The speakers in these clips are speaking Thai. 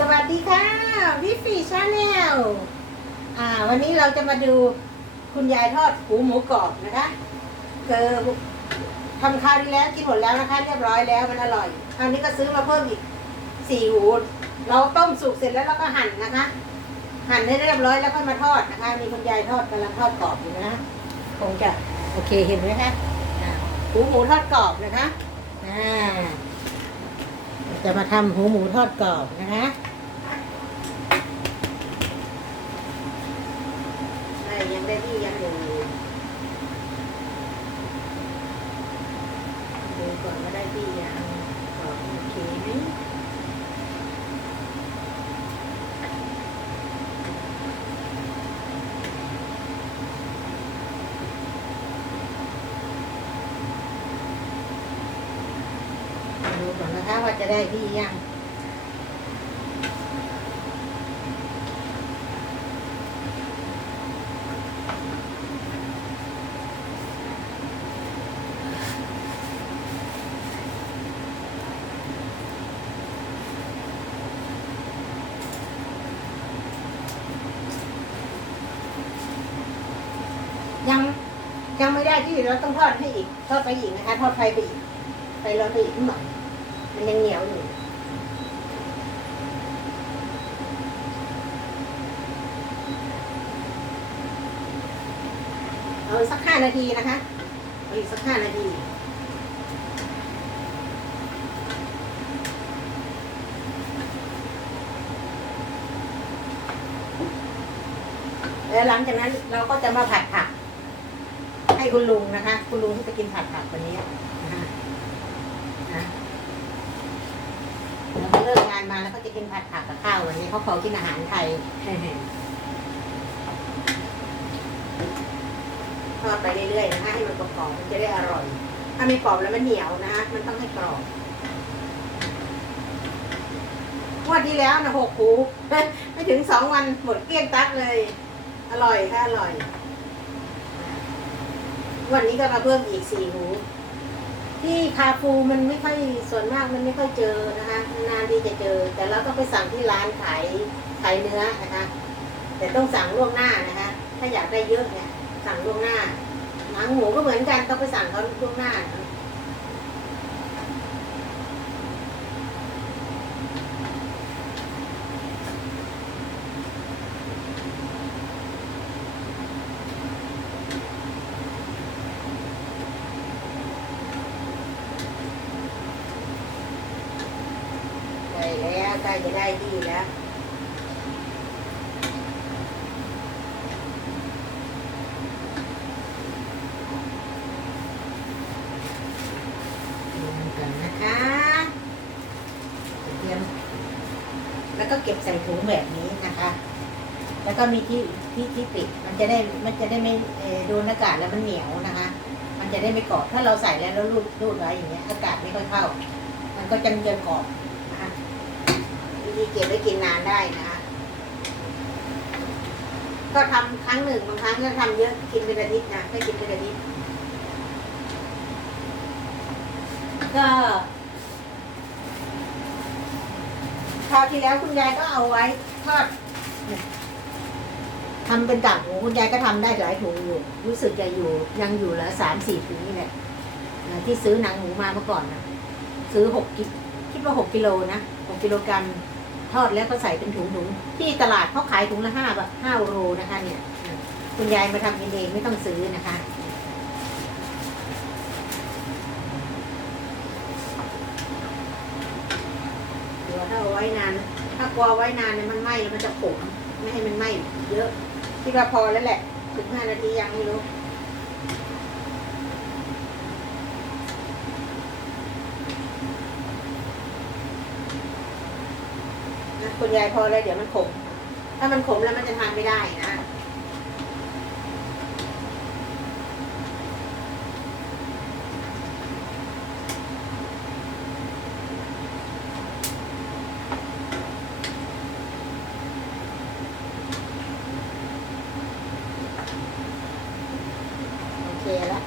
สวัสดีค่ะวิฟีชาแนลอ่า วันนี้เราจะมาดูคุณยายทอดหูหมูกรอบนะคะเกิดทำคราวที่แล้วกินหมดแล้วนะคะ เรียบร้อยแล้วมันอร่อยคราวนี้ก็ซื้อมาเพิ่มอีกสี่หูเราต้มสุกเสร็จแล้วเราก็หั่นนะคะ หั่นให้เรียบร้อยแล้วก็มาทอดนะคะ มีคุณยายทอดกำลังทอดกรอบอยู่นะคงจะโอเคเห็นไหมคะหูหมูทอดกรอบนะคะอ่าจะมาทำหูหมูทอดกรอบนะคะไม่ยังได้ที่ยังอยู่ดู ก่อนว่าได้ที่ยังกรอบโอเคไหมดูก่อนนะคะว่าจะได้ที่ยัง ยัง ยังไม่ได้ที่เราต้องทอดให้อีก ทอดไปอีกนะคะ ทอดไฟไปอีกไฟร้อนไปอีกนิดหน่อยมันยังเหนียวอยู่เอาอีกสักห้านาทีนะคะเอาอีกสักห้านาทีแล้วหลังจากนั้นเราก็จะมาผัดผัก ให้คุณลุงนะคะ คุณลุงที่จะกินผัดผักวันนี้นะคะนะแล้วเลิกงานมาแล้วก็จะกินผัดผักกับข้าววันนี้เขาขอกินอาหารไทยทอดไปเรื่อยๆนะคะให้มันกรอบๆมันจะได้อร่อย ถ้าไม่กรอบแล้วมันเหนียวนะคะมันต้องให้กรอบงวดที่แล้วนะหกคูไม่ถึงสองวันหมดเกลี้ยงตักเลย อร่อยค่ะอร่อย วันนี้ก็มาเพิ่มอีกสี่หู ที่คาฟูมันไม่ค่อยส่วนมากมันไม่ค่อยเจอนะคะนานๆที่จะเจอ แต่เราต้องไปสั่งที่ร้านขายขายเนื้อนะคะ แต่ต้องสั่งล่วงหน้านะคะ ถ้าอยากได้เยอะเนี่ยสั่งล่วงหน้าหนังหมูก็เหมือนกันต้องไปสั่งเขาล่วงหน้า นะใกล้แล้วใกล้จะได้ที่แล้วกันนะคะ เตรียม แล้วก็เก็บใส่ถุงแบบนี้นะคะ แล้วก็มีที่ที่ที่ปิด มันจะได้มันจะได้ไม่โดนอากาศแล้วมันเหนียวนะคะ มันจะได้ไม่กรอบ ถ้าเราใส่แล้วแล้วรูดรูดไว้อย่างเงี้ย อากาศไม่ค่อยเข้า มันก็จะเยินกรอบ นะคะวิธีเก็บไว้กินนานได้นะคะ ก็ทำครั้งหนึ่งบางครั้งก็ทำเยอะกินเป็นอาทิตย์นะก็กินเป็นอาทิตย์ก็คราวที่แล้วคุณยายก็เอาไว้ทอดเนี่ยทำเป็นกากหมูคุณยายก็ทำได้หลายถุงอยู่ รู้สึกจะอยู่ ยังอยู่เหลือสามสี่ถุงนี่แหละนะที่ซื้อหนังหมูมาเมื่อก่อนนะซื้อหกกิคิดว่าหกกิโลนะหกกิโลกรัม ทอดแล้วก็ใส่เป็นถุงถุงๆที่ตลาดเขาขายถุงละห้าบาทห้าโลนะคะเนี่ยคุณยายมาทำกินเองไม่ต้องซื้อนะคะ เดี๋ยวถ้าเอาไว้นาน ถ้ากลัวไว้นานเนี่ยมันไหม้แล้วมันจะขมไม่ให้มันไหม้เยอะคิดว่าพอแล้วแหละถึงห้านาทียังไม่รู้ คุณยายพอแล้วเดี๋ยวมันขม ถ้ามันขมแล้วมันจะทานไม่ได้นะโอเคแล้ว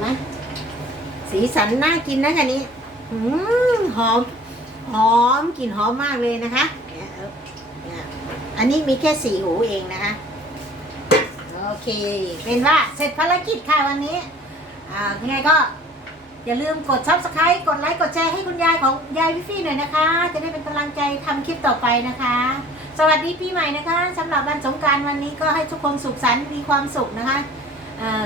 ไหม สีสันน่ากินนะคันนี้อืมหอม หอมกลิ่นหอมมากเลยนะคะ อันนี้มีแค่สี่หูเองนะคะ โอเค เป็นว่าเสร็จภารกิจค่ะวันนี้ อ่ายังไงก็อย่าลืมกด subscribe กดไลค์ กดแชร์ให้คุณยายของยายวิฟี่หน่อยนะคะ จะได้เป็นกำลังใจทำคลิปต่อไปนะคะ สวัสดีปีใหม่นะคะสำหรับวันสงการวันนี้ก็ให้ทุกคนสุขสันต์มีความสุขนะคะ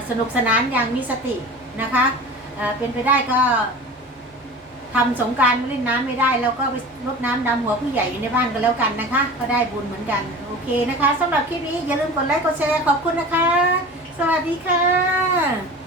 สนุกสนานอย่างมีสตินะคะ เออเป็นไปได้ก็ทำสงกรารเล่นน้ำไม่ได้แล้วก็ไปรดน้ำดำหัวผู้ใหญ่อยู่ในบ้านก็แล้วกันนะคะ ก็ได้บุญเหมือนกัน โอเคนะคะสำหรับคลิปนี้อย่าลืมกดไลค์กดแชร์ขอบคุณนะคะ สวัสดีค่ะ